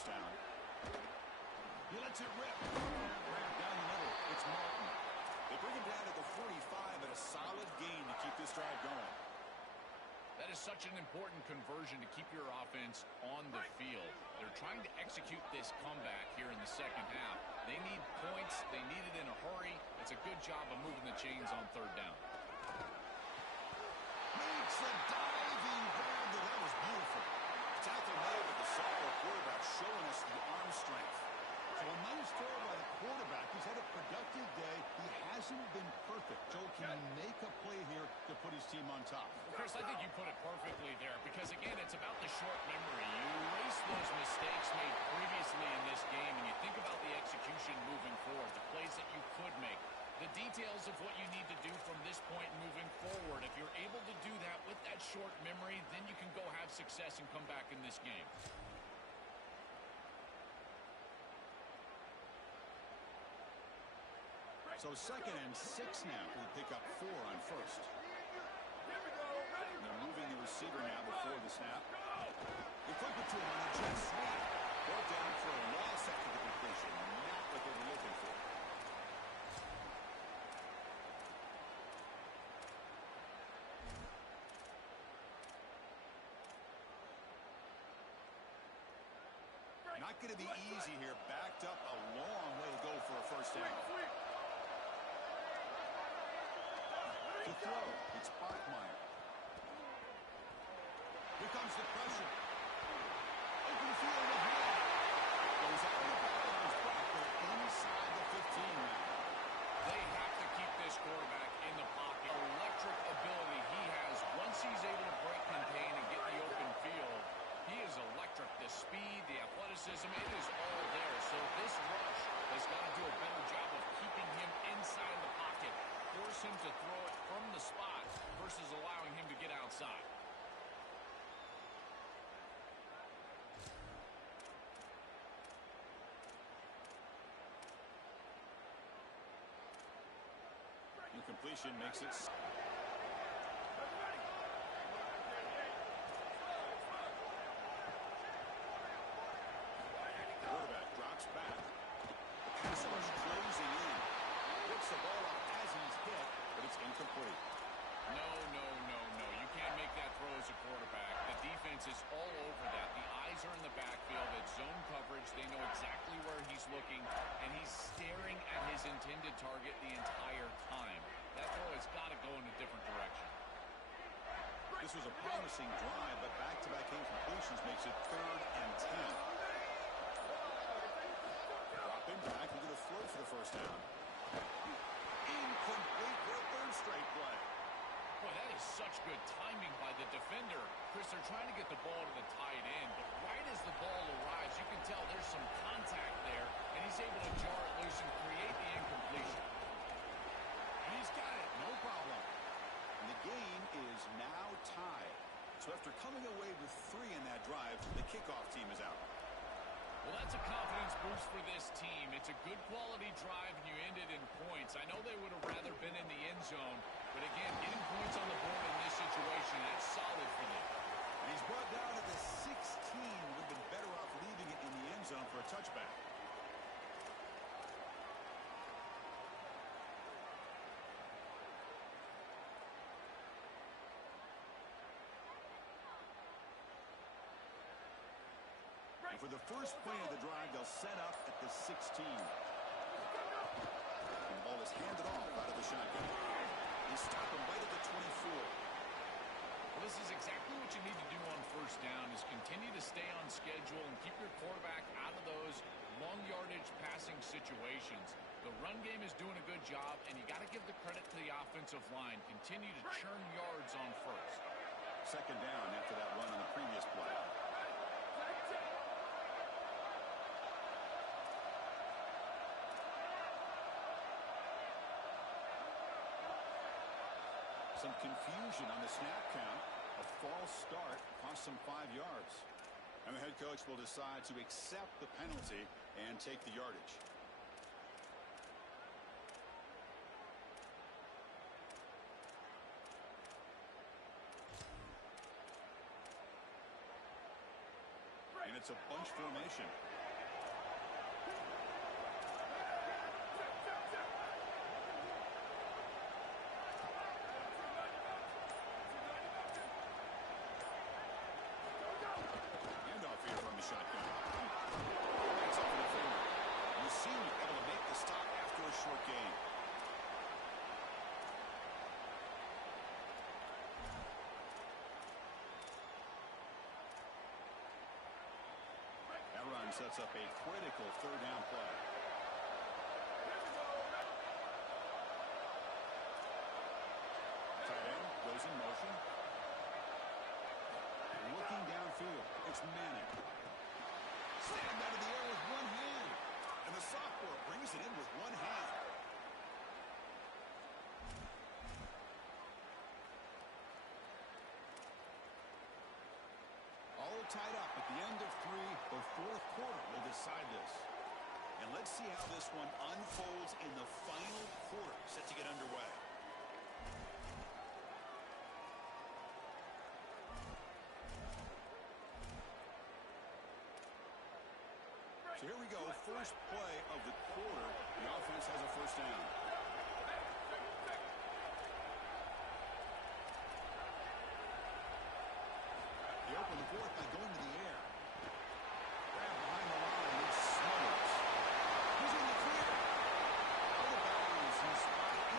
first down. He lets it rip. Right down the middle. It's Martin. They bring him down at the 45, and a solid gain to keep this drive going. That is such an important conversion to keep your offense on the field. They're trying to execute this comeback here in the second half. They need points. They need it in a hurry. It's a good job of moving the chains on third down. Makes a diving grab. That was beautiful. Tackle made with the sophomore quarterback showing us the arm strength. So a nice throw by the quarterback. He's had a productive day. He hasn't been perfect. Joe, can he make a play here to put his team on top? Well, Chris, I think you put it perfectly there because, again, it's about the short memory. You erase those mistakes made previously in this game, and you think about the execution moving forward, the plays that you could make, the details of what you need to do from this point moving forward. If you're able to do that with that short memory, then you can go have success and come back in this game. So 2nd and 6 now. We pick up 4 on first. They're moving the receiver now before the snap. They flip it to him on a jet sweep. Brought down for a loss after the completion. Not what they were looking for. Not going to be easy here. Backed up a long way to go for a first down. To throw, it's Bachmeier. Here comes the pressure. Open field ahead. Goes out of the ball. Back. They're inside the 15 now. They have to keep this quarterback in the pocket. Electric ability he has. Once he's able to break contain and get the open field, he is electric. The speed, the athleticism, it is all there. So this rush has got to do a better job of keeping him inside the pocket. Force him to throw it from the spot versus allowing him to get outside. Incompletion makes it. Quarterback drops back. The pass rush closing in. Gets the ball up as he's hit, but it's incomplete. No. You can't make that throw as a quarterback. The defense is all over that. The eyes are in the backfield. It's zone coverage. They know exactly where he's looking, and he's staring at his intended target the entire time. That throw has got to go in a different direction. This was a promising drive, but back-to-back incompletions makes it 3rd and 10. Drop him back. He's going to throw for the first down. Incomplete for a 3rd straight play. Boy, that is such good timing by the defender. Chris, they're trying to get the ball to the tight end, but right as the ball arrives, you can tell there's some contact there, and he's able to jar it loose and create the incompletion. And he's got it, no problem. And the game is now tied. So after coming away with 3 in that drive, the kickoff team is out. Well, that's a confidence boost for this team. It's a good quality drive, and you ended in points. I know they would have rather been in the end zone, but again, getting points on the board in this situation, that's solid for them. And he's brought down to the 16. Would have been better off leaving it in the end zone for a touchback. And for the first play of the drive, they'll set up at the 16. And the ball is handed off out of the shotgun. They stop him right at the 24. Well, this is exactly what you need to do on first down is continue to stay on schedule and keep your quarterback out of those long yardage passing situations. The run game is doing a good job, and you got to give the credit to the offensive line. Continue to churn yards on first. 2nd down after that run on the previous play. Some confusion on the snap count. A false start cost them 5 yards. And the head coach will decide to accept the penalty and take the yardage. And it's a bunch formation. Handoff here from the shotgun. That's up for the finger. The senior able to make the stop after a short gain. That run sets up a critical third down play. Tight end goes in motion. Looking downfield, it's Manning. Stand out of the air with one hand. And the sophomore brings it in with one hand. All tied up at the end of the fourth quarter will decide this. And let's see how this one unfolds in the final quarter set to get underway. So here we go, first play of the quarter. The offense has a first down. They open the fourth by going to the air. Grab behind the line with Smothers. He's in the clear. Out of bounds. He's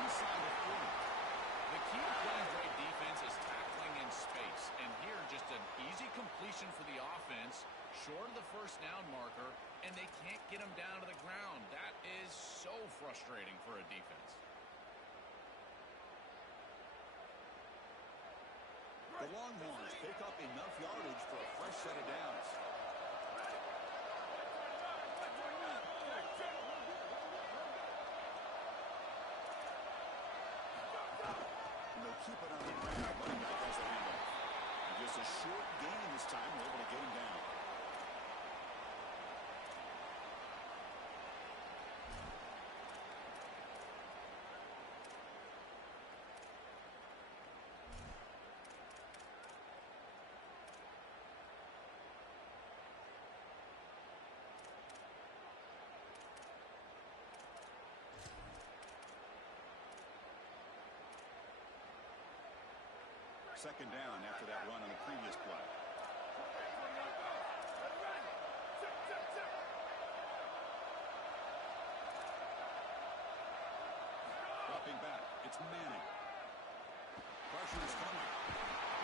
inside the 40. The key to playing great defense is tackling in space. And here, just an easy completion for the offense, short of the first down marker, and they can't get him down to the ground. That is so frustrating for a defense. The Longhorns pick up enough yardage for a fresh set of downs. And they'll keep it on the ground. Running back has the handoff. Just a short gain this time. They're able to get him down. Second down after that run on the previous play. Dropping back, it's Manning. Pressure is coming.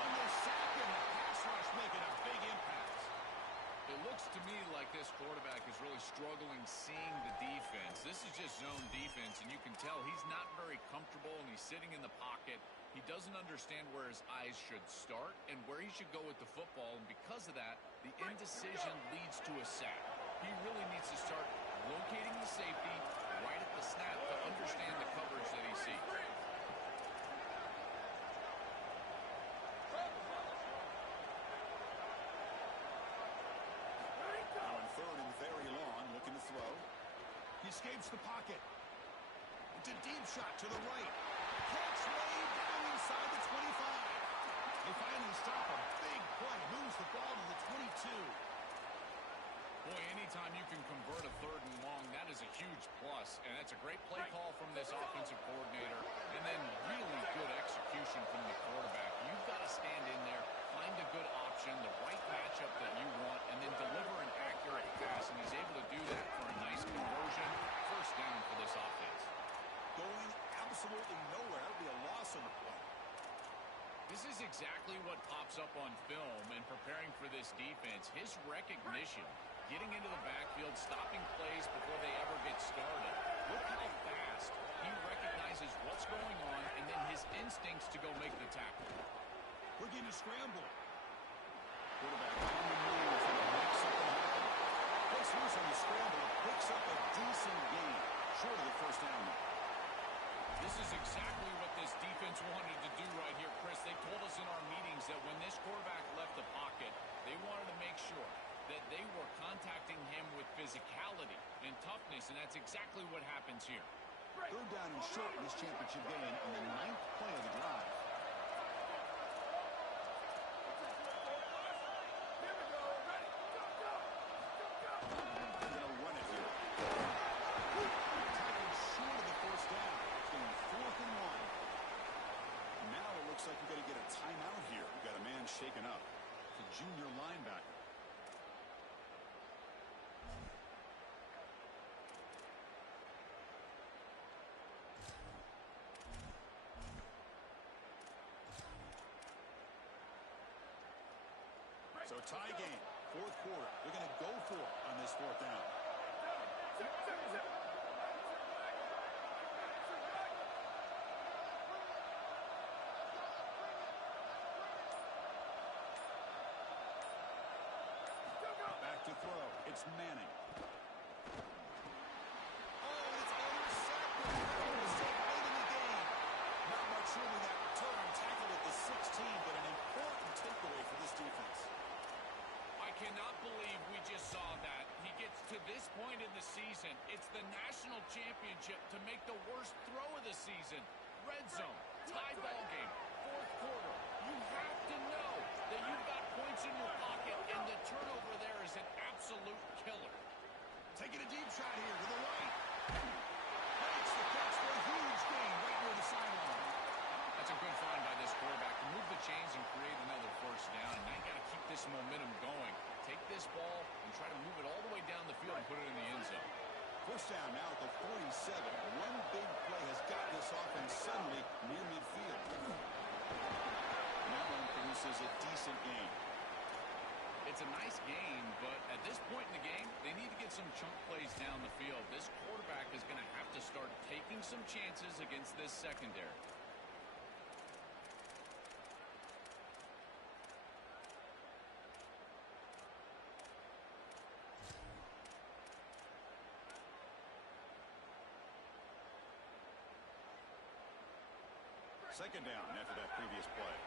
And they sack him. The pass rush making a big impact. It looks to me like this quarterback is really struggling seeing the defense. This is just zone defense, and you can tell he's not very comfortable, and he's sitting in the pocket. He doesn't understand where his eyes should start and where he should go with the football, and because of that, the indecision leads to a sack. He really needs to start locating the safety right at the snap to understand the coverage that he sees. Now in third and very long, looking to throw. He escapes the pocket. It's a deep shot to the right. Catch way down inside the 25. They finally stop a big play. Moves the ball to the 22. Boy, anytime you can convert a third and long, that is a huge plus. And that's a great play call from this offensive coordinator. And then really good execution from the quarterback. You've got to stand in there, find a good option, the right matchup that you want, and then deliver an accurate pass. And he's able to do that for a nice conversion. First down for this offense. Going absolutely nowhere. It'll be a loss on the play. This is exactly what pops up on film and preparing for this defense. His recognition, getting into the backfield, stopping plays before they ever get started. Look how fast he recognizes what's going on and then his instincts to go make the tackle. We're getting a scramble. Quarterback on the move and makes something happen. Breaks loose on the scramble. Picks up a decent gain. Short of the first down. This is exactly what this defense wanted to do right here, Chris. They told us in our meetings that when this quarterback left the pocket, they wanted to make sure that they were contacting him with physicality and toughness, and that's exactly what happens here. Third down and short in this championship game on the 9th play of the drive. junior linebacker. So tie game, fourth quarter. They're going to go for it on this fourth down. Back to throw. It's Manning. Oh, it's intercepted. Late in the game. Not much room in that return. Tackled at the 16, but an important takeaway for this defense. I cannot believe we just saw that. He gets to this point in the season. It's the national championship to make the worst throw of the season. Red zone, tie ball game, fourth quarter. You have to know that you've got points in your pocket, and the turnover there is an absolute killer. Taking a deep shot here to the right. Makes the catch for a huge gain right near the sideline. That's a good find by this quarterback to move the chains and create another first down. Now you got to keep this momentum going. Take this ball and try to move it all the way down the field and put it in the end zone. First down now at the 47. One big play has got this offense suddenly near midfield. Now one produces a decent gain. It's a nice game, but at this point in the game, they need to get some chunk plays down the field. This quarterback is going to have to start taking some chances against this secondary. Second down after that previous play.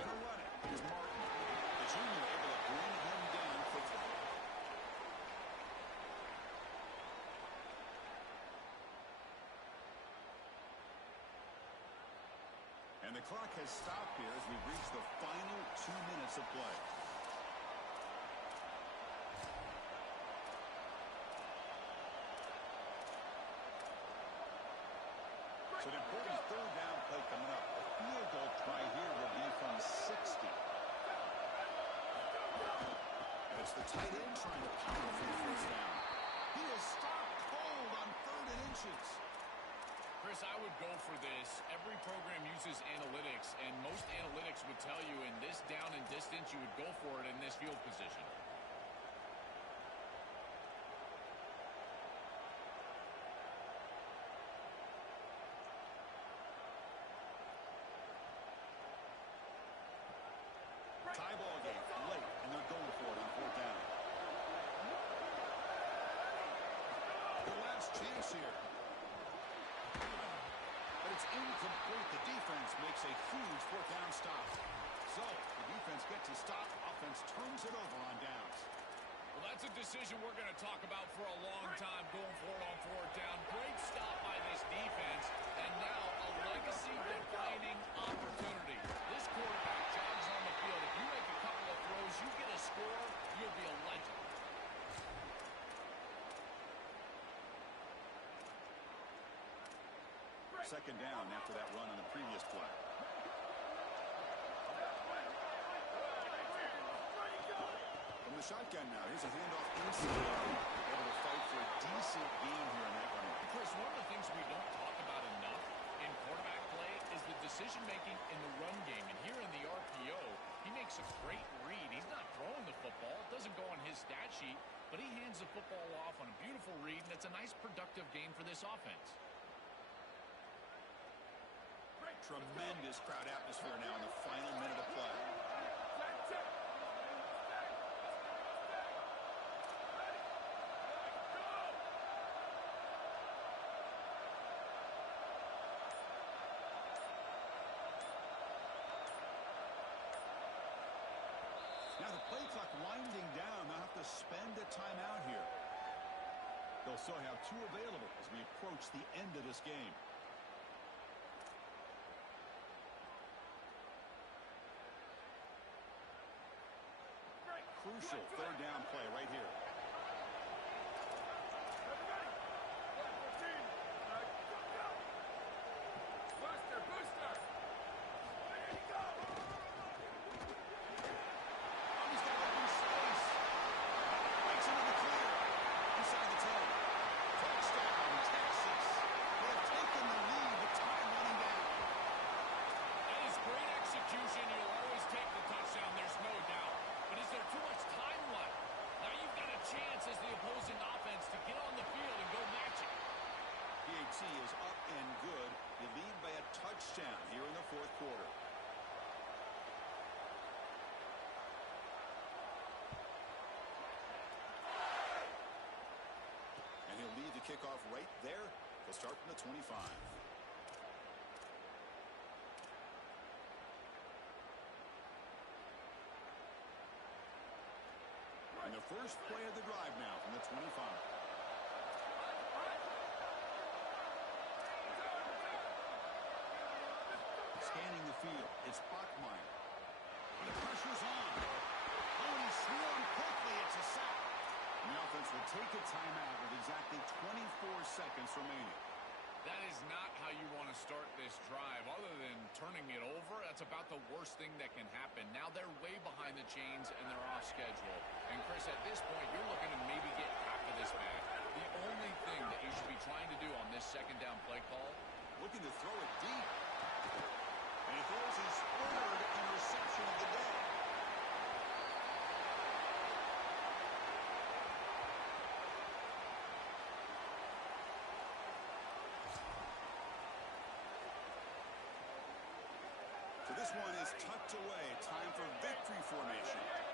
Gonna run it. Here's Martin. The junior able to bring him down quickly. And the clock has stopped here as we reach the final 2 minutes of play. So an important third down play coming up. A field goal try here will be from 60. And it's the tight end trying to pound for the first down. He is stopped cold on 3rd and inches. Chris, I would go for this. Every program uses analytics, and most analytics would tell you in this down and distance, you would go for it in this field position. Tie ball game late, and they're going for it on 4th down. The last chance here. But it's incomplete. The defense makes a huge 4th down stop. So the defense gets a stop. Offense turns it over on downs. Well, that's a decision we're going to talk about for a long time, going for it on 4th down. Great stop by this defense, and now a legacy-defining opportunity. This quarterback jogs on the field. If you make a couple of throws, you get a score, you'll be a legend. Second down after that run on the previous play. From the shotgun now, here's a handoff inside. Able to fight for a decent gain here in that run. Chris, one of the things we don't talk about enough in quarterback play is the decision-making in the run game. And here in the RPO, he makes a great read. He's not throwing the football. It doesn't go on his stat sheet, but he hands the football off on a beautiful read, and it's a nice, productive game for this offense. Tremendous crowd atmosphere now in the final minute of play. Now the play clock winding down. They'll have to spend a timeout here. They'll still have 2 available as we approach the end of this game. Crucial 3rd down play right here. touchdown here in the fourth quarter. And he'll lead the kickoff right there. He'll start from the 25. And the first play of the drive now from the 25. Scanning the field, it's Bachmeier. The pressure's on. Oh, and he's swarmed quickly. It's a sack. The offense will take a timeout with exactly 24 seconds remaining. That is not how you want to start this drive. Other than turning it over, that's about the worst thing that can happen. Now they're way behind the chains and they're off schedule. And Chris, at this point, you're looking to maybe get half of this back. The only thing that you should be trying to do on this second down play call, looking to throw it deep. And he throws his third interception of the day. So this one is tucked away. Time for victory formation.